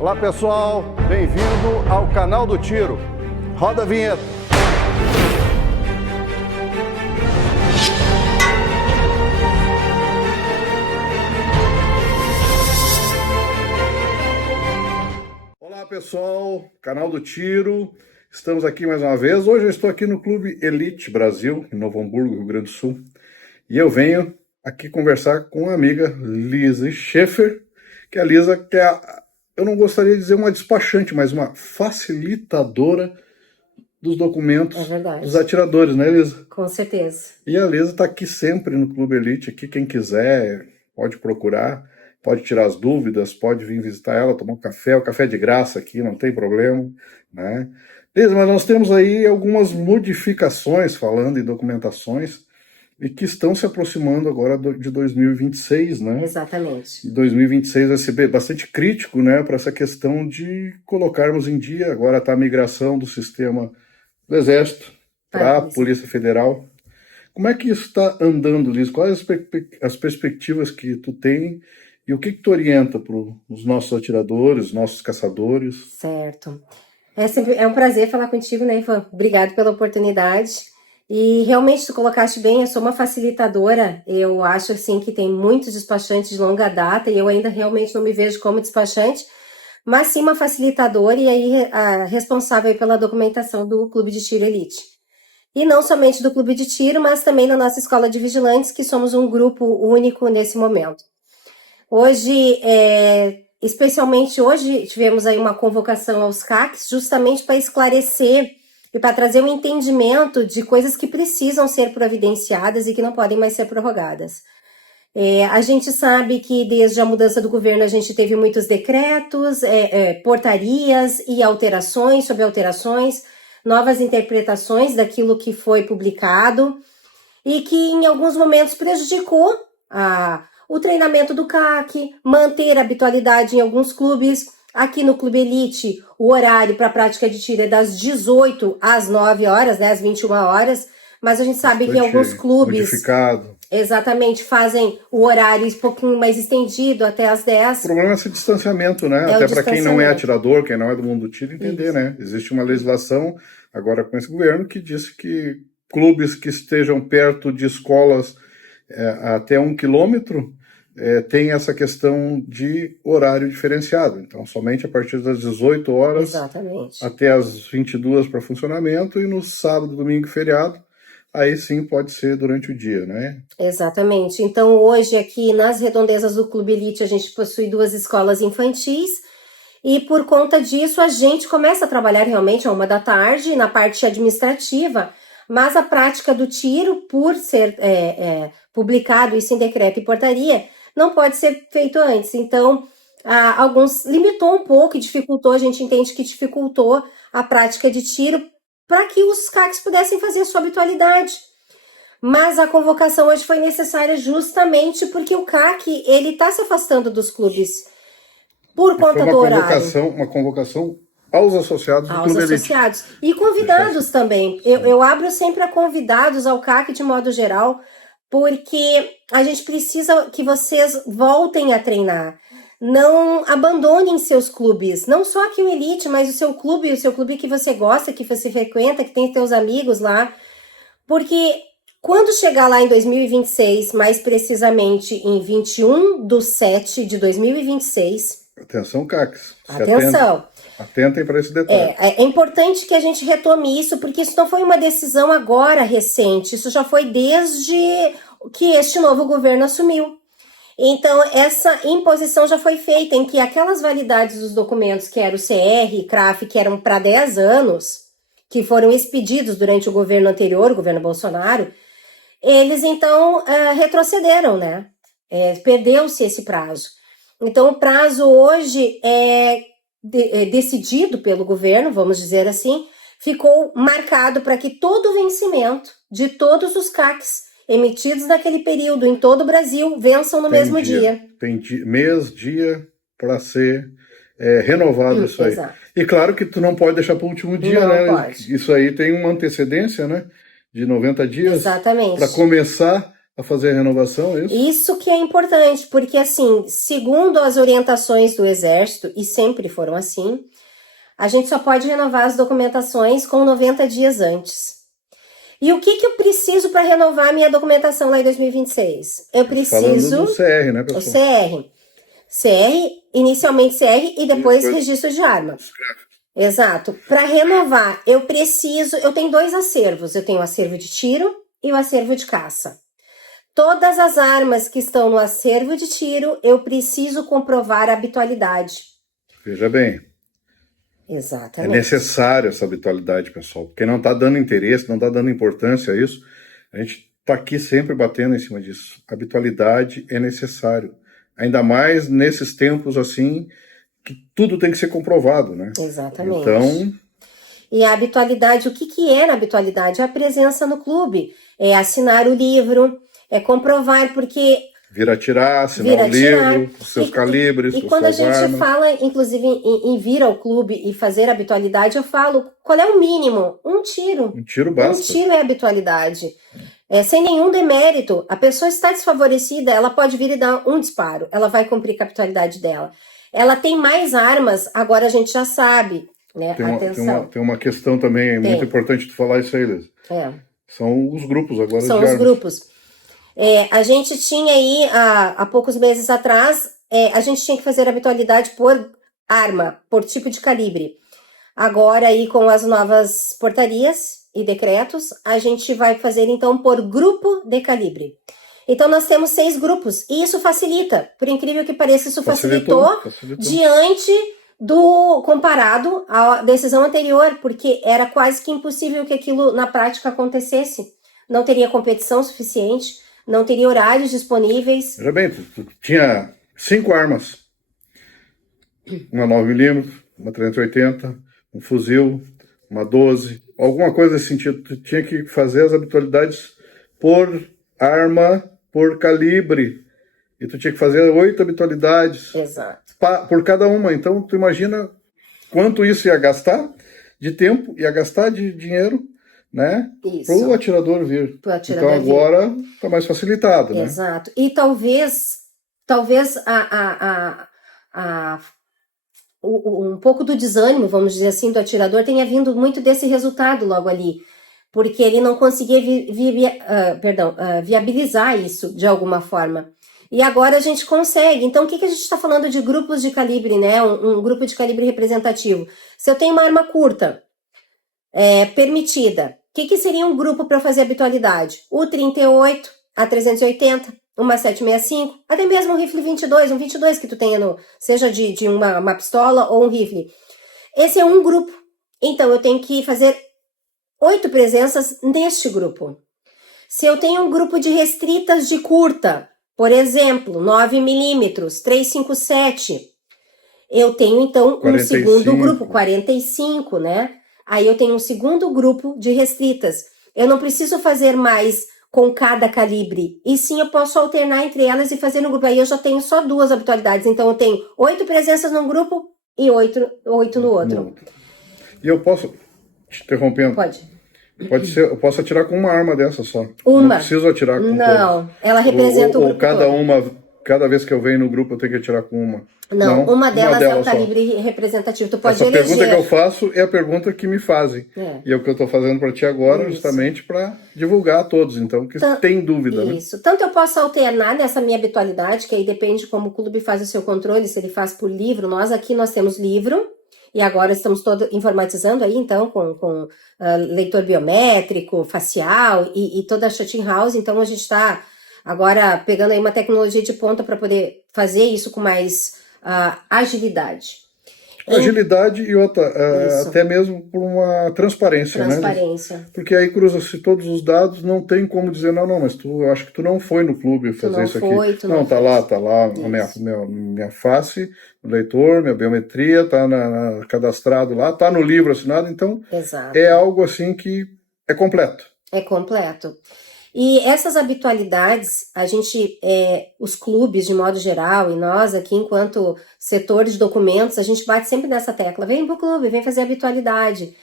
Olá pessoal, bem-vindo ao canal do Tiro. Roda a vinheta. Olá pessoal, canal do Tiro. Estamos aqui mais uma vez. Hoje eu estou aqui no Clube Elite Brasil, em Novo Hamburgo, Rio Grande do Sul. E eu venho aqui conversar com a amiga Lisa Schaefer, que a Lisa que é eu não gostaria de dizer uma despachante, mas uma facilitadora dos documentos dos atiradores, né, Lisa? Com certeza. E a Lisa está aqui sempre no Clube Elite, aqui quem quiser pode procurar, pode tirar as dúvidas, pode vir visitar ela, tomar um café, o café é de graça aqui, não tem problema, né? Lisa, mas nós temos aí algumas modificações, falando em documentações, e que estão se aproximando agora de 2026, né? Exatamente. E 2026 vai ser bastante crítico, né, para essa questão de colocarmos em dia. Agora está a migração do sistema do Exército para a Polícia Federal. Como é que isso está andando, Liz? Quais as perspectivas que tu tem e o que tu orienta para os nossos atiradores, os nossos caçadores? Certo. É um prazer falar contigo, né, Ivan? Obrigado pela oportunidade. E realmente tu colocaste bem, eu sou uma facilitadora, eu acho assim que tem muitos despachantes de longa data e eu ainda realmente não me vejo como despachante, mas sim uma facilitadora e aí responsável pela documentação do Clube de Tiro Elite. E não somente do Clube de Tiro, mas também da nossa Escola de Vigilantes, que somos um grupo único nesse momento. Hoje, especialmente hoje, tivemos aí uma convocação aos CACs justamente para esclarecer e para trazer um entendimento de coisas que precisam ser providenciadas e que não podem mais ser prorrogadas. A gente sabe que desde a mudança do governo a gente teve muitos decretos, portarias e alterações sobre alterações, novas interpretações daquilo que foi publicado e que em alguns momentos prejudicou o treinamento do CAC, manter a habitualidade em alguns clubes. Aqui no Clube Elite, o horário para a prática de tiro é das 18 às 9 horas, né, às 21 horas, mas a gente sabe que alguns clubes modificado. Exatamente, fazem o horário um pouquinho mais estendido até às 10. O problema é esse distanciamento, né? Até para quem não é atirador, quem não é do mundo do tiro, entender, isso, né? Existe uma legislação, agora com esse governo, que diz que clubes que estejam perto de escolas até 1 quilômetro tem essa questão de horário diferenciado. Então, somente a partir das 18 horas Exatamente, até as 22 para funcionamento e no sábado, domingo e feriado, aí sim pode ser durante o dia, né? Exatamente. Então, hoje aqui nas redondezas do Clube Elite, a gente possui 2 escolas infantis e por conta disso a gente começa a trabalhar realmente à 1 da tarde na parte administrativa, mas a prática do tiro, por ser publicado isso em decreto e portaria, não pode ser feito antes. Então, alguns limitou um pouco e dificultou, a gente entende que dificultou a prática de tiro para que os CACs pudessem fazer a sua habitualidade. Mas a convocação hoje foi necessária justamente porque o CAC ele está se afastando dos clubes por conta do horário. Uma convocação aos associados do Clube Elite. Associados. E convidados também. Eu abro sempre a convidados ao CAC de modo geral, porque a gente precisa que vocês voltem a treinar. Não abandonem seus clubes, não só aqui o Elite, mas o seu clube que você gosta, que você frequenta, que tem seus amigos lá. Porque quando chegar lá em 2026, mais precisamente em 21/7/2026... Atenção, CACs. Atenção. Atentem para esse detalhe. É importante que a gente retome isso, porque isso não foi uma decisão agora recente, isso já foi desde que este novo governo assumiu. Então, essa imposição já foi feita em que aquelas validades dos documentos, que era o CR e CRAF, que eram para 10 anos, que foram expedidos durante o governo anterior, o governo Bolsonaro, eles então retrocederam, né? Perdeu-se esse prazo. Então, o prazo hoje decidido pelo governo, vamos dizer assim, ficou marcado para que todo o vencimento de todos os CACs emitidos naquele período em todo o Brasil vençam no mesmo dia. Tem dia para ser renovado isso aí. Exato. E claro que tu não pode deixar para o último dia, não né? Pode. Isso aí tem uma antecedência, né? De 90 dias. Exatamente. Para começar a fazer a renovação, é isso? Isso que é importante, porque assim, segundo as orientações do Exército, e sempre foram assim, a gente só pode renovar as documentações com 90 dias antes. E o que eu preciso para renovar a minha documentação lá em 2026? Eu preciso... Falando do CR, né, o pessoal? CR, inicialmente CR e depois registro de arma. Exato. Para renovar, eu tenho 2 acervos. Eu tenho o acervo de tiro e o acervo de caça. Todas as armas que estão no acervo de tiro, eu preciso comprovar a habitualidade. Veja bem, Exatamente. é necessário essa habitualidade, pessoal, porque não está dando interesse, não está dando importância a isso. A gente está aqui sempre batendo em cima disso. A habitualidade é necessário, ainda mais nesses tempos assim, que tudo tem que ser comprovado, né? Exatamente. Então... E a habitualidade, o que é na habitualidade? É a presença no clube, é assinar o livro, é comprovar, porque... Vir atirar, assinar o livro, os seus calibres, e quando a gente armas. fala, inclusive, em vir ao clube e fazer habitualidade, eu falo, qual é o mínimo? Um tiro. Um tiro basta. Um tiro é habitualidade. Sem nenhum demérito. A pessoa está desfavorecida, ela pode vir e dar um disparo. Ela vai cumprir com a habitualidade dela. Ela tem mais armas, agora a gente já sabe, né? Atenção. Tem uma questão também, muito importante tu falar isso aí, Liz. São os grupos agora de armas. São os grupos. A gente tinha aí, há poucos meses atrás, a gente tinha que fazer habitualidade por arma, por tipo de calibre. Agora aí com as novas portarias e decretos, a gente vai fazer então por grupo de calibre. Então nós temos 6 grupos e isso facilita, por incrível que pareça, isso facilitou. Diante do comparado à decisão anterior, porque era quase que impossível que aquilo na prática acontecesse. Não teria competição suficiente, não teria horários disponíveis. Veja bem, tu tinha 5 armas. Uma 9mm, uma 380, um fuzil, uma 12, alguma coisa nesse sentido. Tu tinha que fazer as habitualidades por arma, por calibre. E tu tinha que fazer 8 habitualidades. Exato. Por cada uma. Então, tu imagina quanto isso ia gastar de tempo, ia gastar de dinheiro, né? Para o atirador vir. Então agora está mais facilitado, né? Exato. E talvez um pouco do desânimo, vamos dizer assim, do atirador tenha vindo muito desse resultado logo ali, porque ele não conseguia viabilizar isso de alguma forma. E agora a gente consegue. Então, o que a gente está falando de grupos de calibre, né? Um grupo de calibre representativo. Se eu tenho uma arma curta, permitida, o que seria um grupo para fazer habitualidade? O 38, a 380, uma 765, até mesmo um rifle 22, um 22 que tu tenha, seja de uma pistola ou um rifle. Esse é um grupo. Então, eu tenho que fazer 8 presenças neste grupo. Se eu tenho um grupo de restritas de curta, por exemplo, 9mm, 357, eu tenho então 45. Um segundo grupo, 45, né? Aí eu tenho um segundo grupo de restritas. Eu não preciso fazer mais com cada calibre, e sim eu posso alternar entre elas e fazer no grupo. Aí eu já tenho só 2 habitualidades, então eu tenho 8 presenças num grupo e 8 no outro. E eu posso, te interrompendo? Pode ser, eu posso atirar com uma arma dessa só. Uma. Não preciso atirar com Não, todos. Ela representa o grupo cada vez que eu venho no grupo eu tenho que atirar com uma. Não, uma delas é o calibre representativo. Tu pode eleger. Essa pergunta que eu faço é a pergunta que me fazem. E é o que eu estou fazendo para ti agora, justamente para divulgar a todos, então, que tem dúvida. Isso. Né? Tanto eu posso alternar nessa minha habitualidade, que aí depende como o clube faz o seu controle, se ele faz por livro. Nós temos livro, e agora estamos todo informatizando aí, então, com leitor biométrico, facial e toda a shooting house. Então, a gente está agora pegando aí uma tecnologia de ponta para poder fazer isso com mais agilidade. Agilidade e outra, até mesmo por uma transparência, né? Porque aí cruza-se todos os dados, não tem como dizer, não, mas eu acho que tu não foi no clube fazer isso aqui. Não, tá lá a minha face, o leitor, minha biometria, tá cadastrado lá, tá no livro assinado, então é algo assim que é completo. É completo. E essas habitualidades, os clubes de modo geral, e nós aqui enquanto setor de documentos, a gente bate sempre nessa tecla, vem pro clube, vem fazer habitualidade.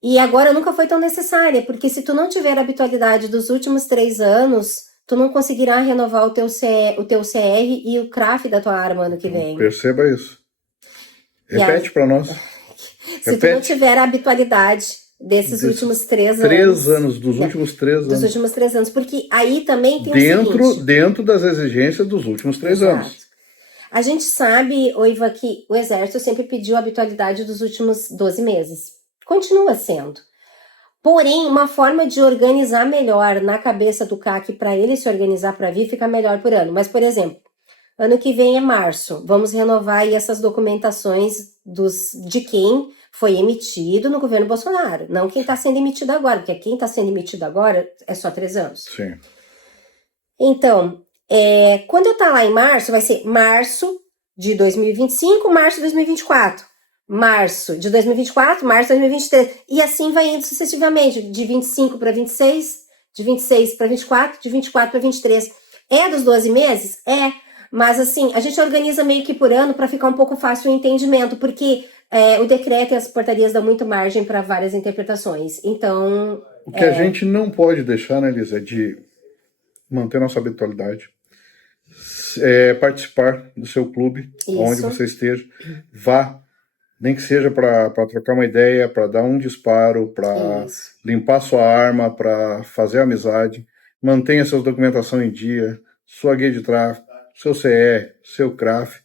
E agora nunca foi tão necessária, porque se tu não tiver a habitualidade dos últimos 3 anos, tu não conseguirá renovar o teu CR e o CRAF da tua arma ano que vem. Perceba isso. Repete para nós. Se tu não tiver a habitualidade desses últimos 3 anos. 3 anos, dos últimos 3 anos. Dos últimos 3 anos, porque aí também tem o seguinte. Dentro das exigências dos últimos 3 anos. A gente sabe, Oiva, que o Exército sempre pediu a habitualidade dos últimos 12 meses. Continua sendo. Porém, uma forma de organizar melhor na cabeça do CAC para ele se organizar para vir fica melhor por ano. Mas, por exemplo, ano que vem é março. Vamos renovar aí essas documentações de quem foi emitido no governo Bolsonaro. Não quem está sendo emitido agora, porque quem está sendo emitido agora é só 3 anos. Sim. Então, quando eu estar lá em março, vai ser março de 2025, março de 2024. Março de 2024, março de 2023. E assim vai indo sucessivamente, de 25 para 26, de 26 para 24, de 24 para 23. É dos 12 meses? É. Mas assim, a gente organiza meio que por ano para ficar um pouco fácil o entendimento, porque o decreto e as portarias dão muito margem para várias interpretações. Então... O que a gente não pode deixar, né, Liz, é de manter nossa habitualidade, participar do seu clube, Isso. onde você esteja, vá, nem que seja para trocar uma ideia, para dar um disparo, para limpar sua arma, para fazer amizade, mantenha sua documentação em dia, sua guia de tráfego, seu CE, seu CRAF,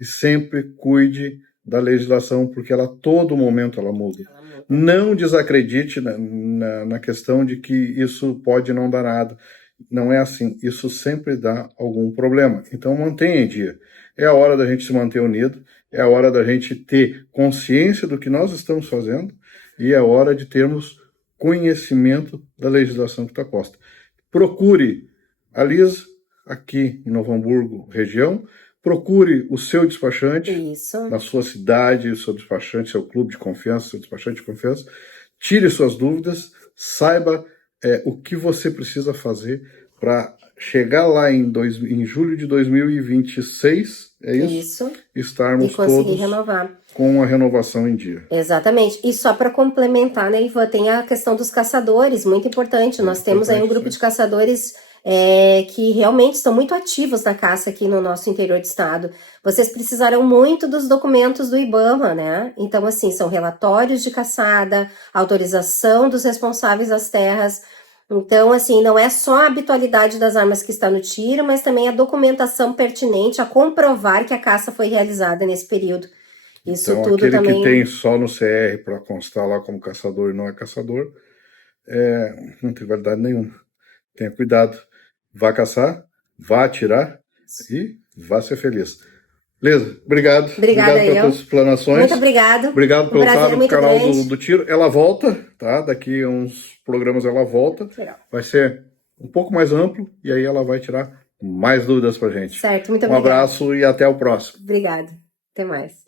e sempre cuide da legislação, porque ela a todo momento ela muda. Não desacredite na questão de que isso pode não dar nada. Não é assim. Isso sempre dá algum problema. Então mantenha em dia. É a hora da gente se manter unido, é a hora da gente ter consciência do que nós estamos fazendo e é a hora de termos conhecimento da legislação que está posta. Procure a Liz aqui em Novo Hamburgo, região. Procure o seu despachante na sua cidade, o seu despachante, seu clube de confiança, seu despachante de confiança. Tire suas dúvidas, saiba o que você precisa fazer para chegar lá em julho de 2026, é isso? Estarmos todos renovar. Com a renovação em dia. Exatamente. E só para complementar, né, Ivan, tem a questão dos caçadores, muito importante. Nós temos aí um grupo de caçadores que realmente estão muito ativos na caça aqui no nosso interior do estado. Vocês precisarão muito dos documentos do IBAMA, né? Então, assim, são relatórios de caçada, autorização dos responsáveis das terras. Então, assim, não é só a habitualidade das armas que está no tiro, mas também a documentação pertinente a comprovar que a caça foi realizada nesse período. Isso então, tudo aquele também... que tem só no CR para constar lá como caçador e não é caçador, não tem validade nenhuma. Tenha cuidado. Vá caçar, vá atirar e vá ser feliz. Beleza? Obrigado. Obrigada pelas suas explanações. Muito obrigado. Obrigado pelo canal grande. do Tiro. Ela volta, tá? Daqui a uns programas ela volta. Legal. Vai ser um pouco mais amplo e aí ela vai tirar mais dúvidas pra gente. Certo, muito obrigado. Um abraço e até o próximo. Obrigada. Até mais.